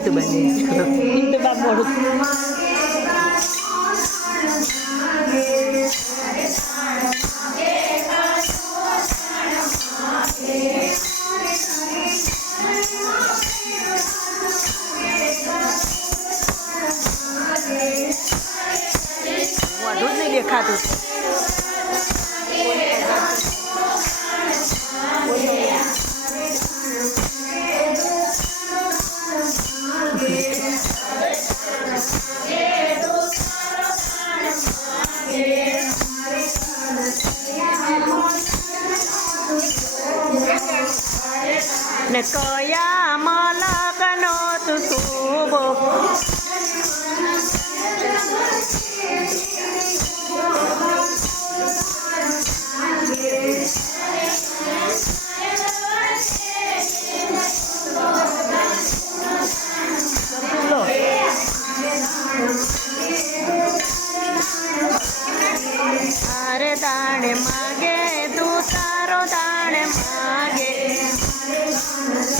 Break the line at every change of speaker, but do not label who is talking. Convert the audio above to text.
હિન્દુ બની હિન્દુ બાપ મોડું મોઢું જ નહીં
ને કયામાં લગનો તું તુબો તારે તાણે માગે તું તારો તાણે માગે Krishna